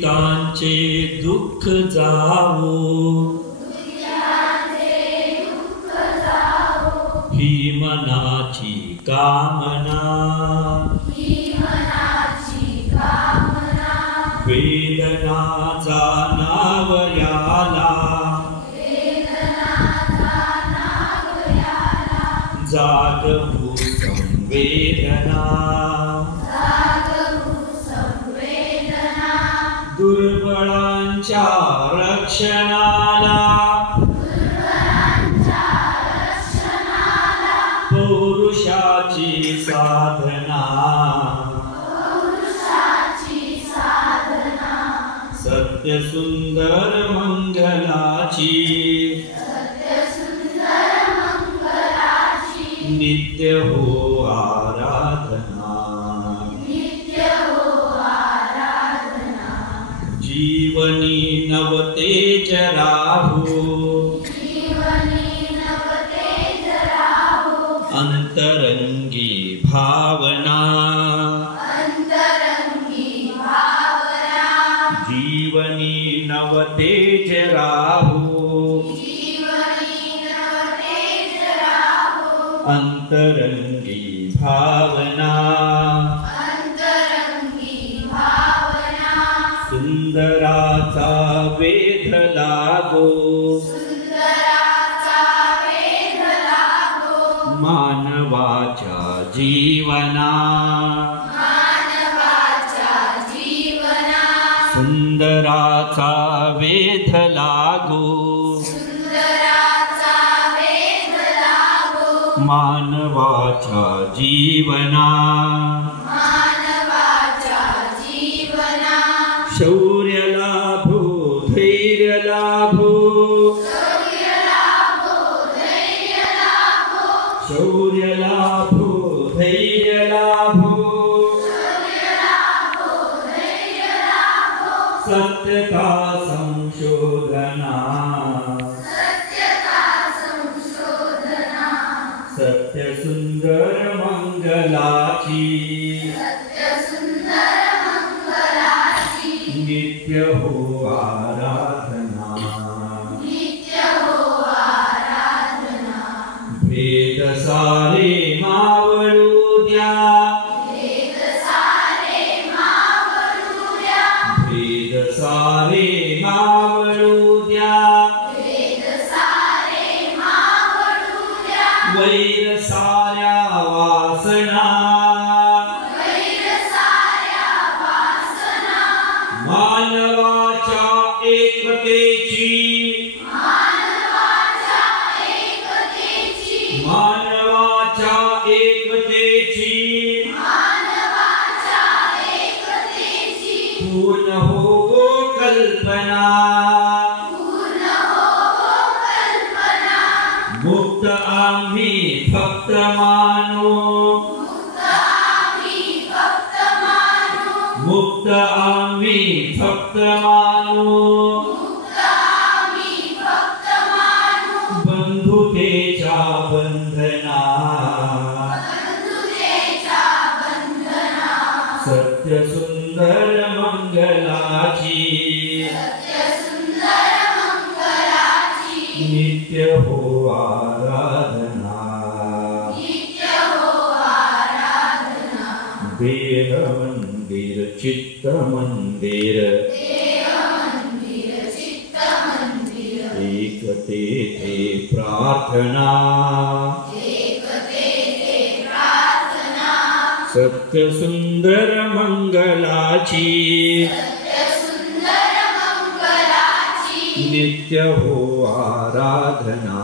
तांचे दुःख जावो ही मनाची कामना वेदना जाणावयाला जागवू संवेदना दुर्बळांच्या रक्षणाला पौरुषाची साधना सत्य सुंदर मंगलाची नित्य हो आराधना जीवनी नवतेज राहो अंतरंगी भावना जीवनी नवतेज राहो अंतरंगी भावना सुंदराचा वेध लागो मानवाच्या जीवना सुंदराचा वेध लागो मानवाच्या जीवना शौर्य लाभो धैर्य लाभो शौर्य लाभो धैर्य लाभो सत्य का संशोधना सत्य सुंदर मंगलाची नित्य हो आराधना भेद सारे मावळू द्या भेद सारे मावळू द्या वैर साऱ्या वासना मानवाच्या एकतेची पूर्ण हो कल्पना मुक्त आम्ही फक्त मानो मुक्त आम्ही फक्त मानो बंधुतेच्या बंधना सत्य सुंदर मंगलाची नित्य हो आराधना देह मंदिर चित्त मंदिर एकतेते प्रार्थना सत्य सुंदर मंगलाची नित्य हो आराधना।